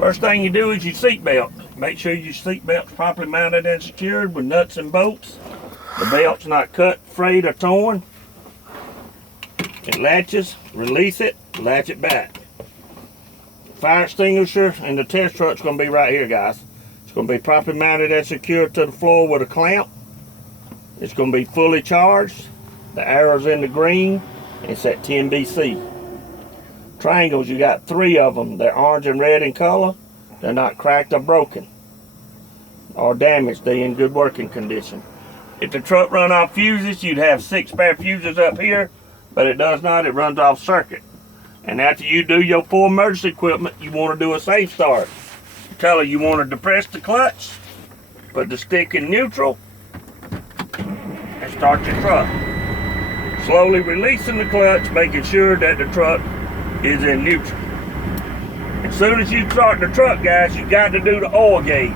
First thing you do is your seat belt. Make sure your seat belt's properly mounted and secured with nuts and bolts. The belt's not cut, frayed, or torn. It latches, release it, latch it back. Fire extinguisher and the test truck's going to be right here, guys. It's going to be properly mounted and secured to the floor with a clamp. It's going to be fully charged. The arrow's in the green. It's at 10 BC. Triangles, you got 3 of them. They're orange and red in color. They're not cracked or broken or damaged. They're in good working condition. If the truck run off fuses, you'd have 6 spare fuses up here, but it does not. It runs off circuit. And after you do your full emergency equipment, you want to do a safe start. Tell her you want to depress the clutch, put the stick in neutral, and start your truck. Slowly releasing the clutch, making sure that the truck is in neutral. As soon as you start the truck, guys, you got to do the oil gauge.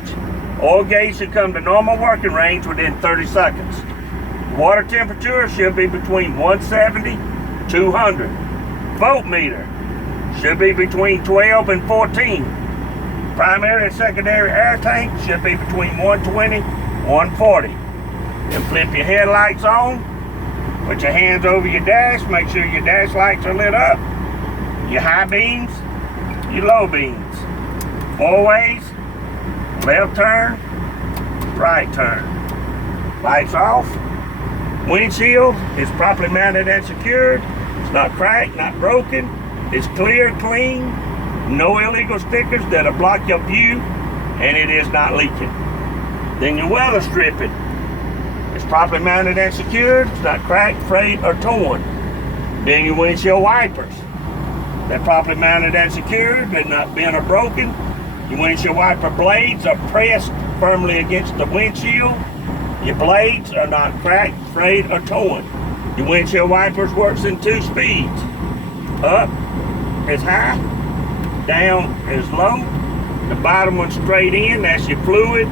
Oil gauge should come to normal working range within 30 seconds. Water temperature should be between 170 and 200. Voltmeter should be between 12 and 14. Primary and secondary air tank should be between 120 and 140. Then flip your headlights on. Put your hands over your dash. Make sure your dash lights are lit up. Your high beams, your low beams. 4 ways. Left turn, right turn. Lights off. Windshield is properly mounted and secured. It's not cracked, not broken. It's clear, clean. No illegal stickers that'll block your view, and it is not leaking. Then your weather stripping. It's properly mounted and secured. It's not cracked, frayed, or torn. Then your windshield wipers. They're properly mounted and secured. They're not bent or broken. Your windshield wiper blades are pressed firmly against the windshield. Your blades are not cracked, frayed, or torn. Your windshield wipers works in 2 speeds. Up is high, down is low. The bottom one straight in, that's your fluid,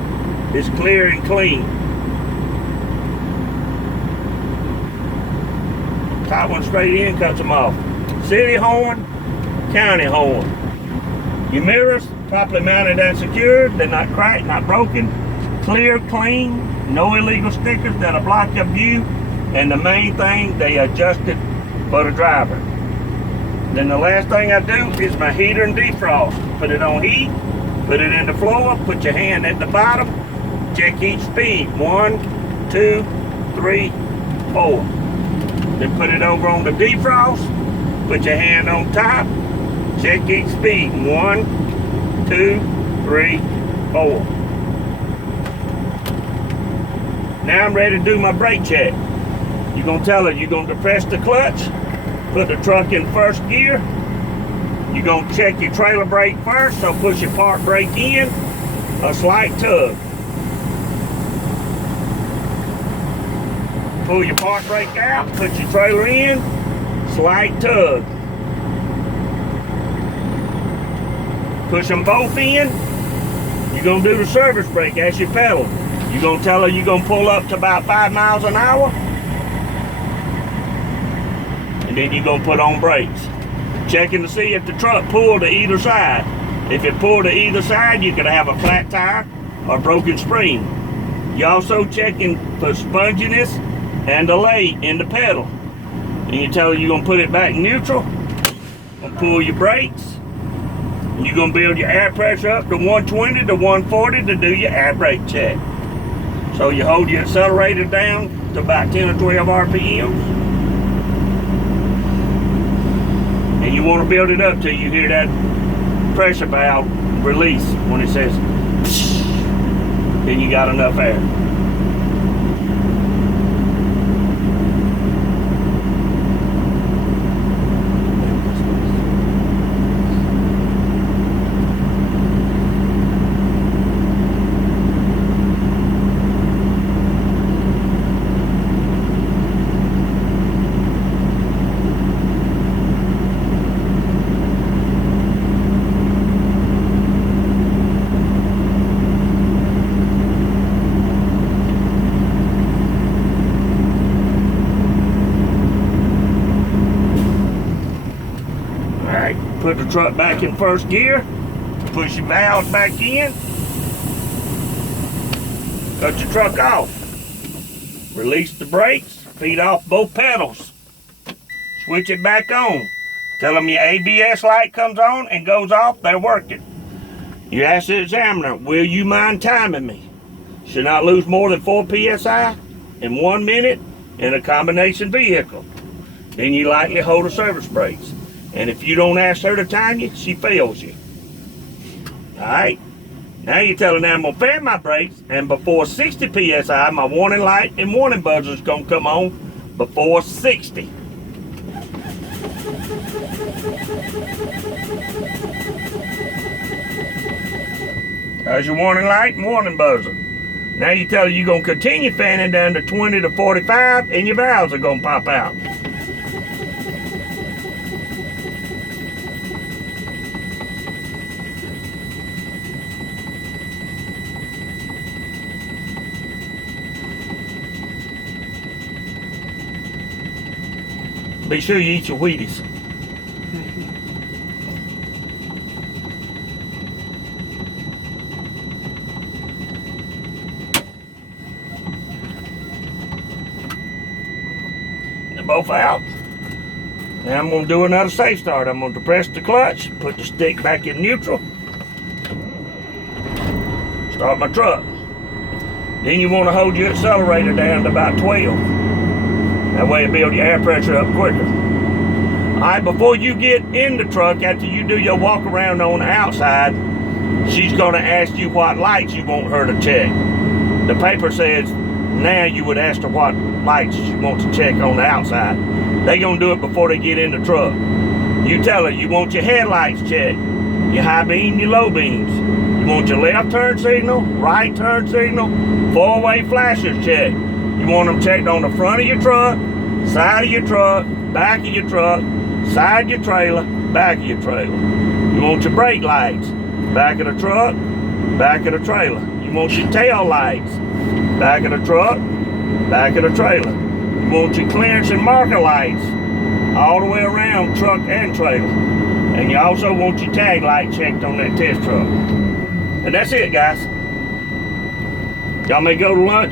is clear and clean. Top one straight in, cuts them off. City horn, county horn. Your mirrors, properly mounted and secured. They're not cracked, not broken. Clear, clean, no illegal stickers that'll block your view. And the main thing, they adjusted for the driver. Then the last thing I do is my heater and defrost. Put it on heat, put it in the floor, put your hand at the bottom, check each speed. 1, 2, 3, 4. Then put it over on the defrost, put your hand on top, check each speed. 1, 2, 3, 4. Now I'm ready to do my brake check. You're going to tell her you're going to depress the clutch, put the truck in first gear. You're going to check your trailer brake first, so push your park brake in, a slight tug. Pull your park brake out, put your trailer in, slight tug. Push them both in. You're going to do the service brake as you pedal. You're going to tell her you're going to pull up to about 5 miles an hour. And then you're going to put on brakes. Checking to see if the truck pulled to either side. If it pulled to either side, you could have a flat tire or broken spring. You're also checking for sponginess and delay in the pedal. And you tell her you're going to put it back in neutral. And pull your brakes. And you're going to build your air pressure up to 120 to 140 to do your air brake check. So you hold your accelerator down to about 10 or 12 RPMs. And you want to build it up till you hear that pressure valve release when it says psh, then you got enough air. Put the truck back in first gear. push your valves back in. Cut your truck off. Release the brakes. Feed off both pedals. Switch it back on. Tell them your ABS light comes on and goes off. They're working. You ask the examiner, will you mind timing me? Should not lose more than 4 psi in 1 minute in a combination vehicle. Then you lightly hold the service brakes. And if you don't ask her to time you, she fails you. Alright? Now you're telling them I'm going to fan my brakes, and before 60 psi, my warning light and warning buzzer is going to come on before 60. There's your warning light and warning buzzer. Now you tell her you're going to continue fanning down to 20 to 45, and your valves are going to pop out. Be sure you eat your Wheaties. They're both out. Now I'm going to do another safe start. I'm going to depress the clutch, put the stick back in neutral, start my truck. Then you want to hold your accelerator down to about 12. That way it builds your air pressure up quicker. Alright, before you get in the truck, after you do your walk around on the outside, she's going to ask you what lights you want her to check. The paper says now you would ask her what lights you want to check on the outside. They're going to do it before they get in the truck. You tell her you want your headlights checked, your high beam, your low beams. You want your left turn signal, right turn signal, four-way flashers checked. You want them checked on the front of your truck, side of your truck, back of your truck, side of your trailer, back of your trailer. You want your brake lights, back of the truck, back of the trailer. You want your tail lights, back of the truck, back of the trailer. You want your clearance and marker lights all the way around truck and trailer. And you also want your tag light checked on that test truck. And that's it, guys. Y'all may go to lunch.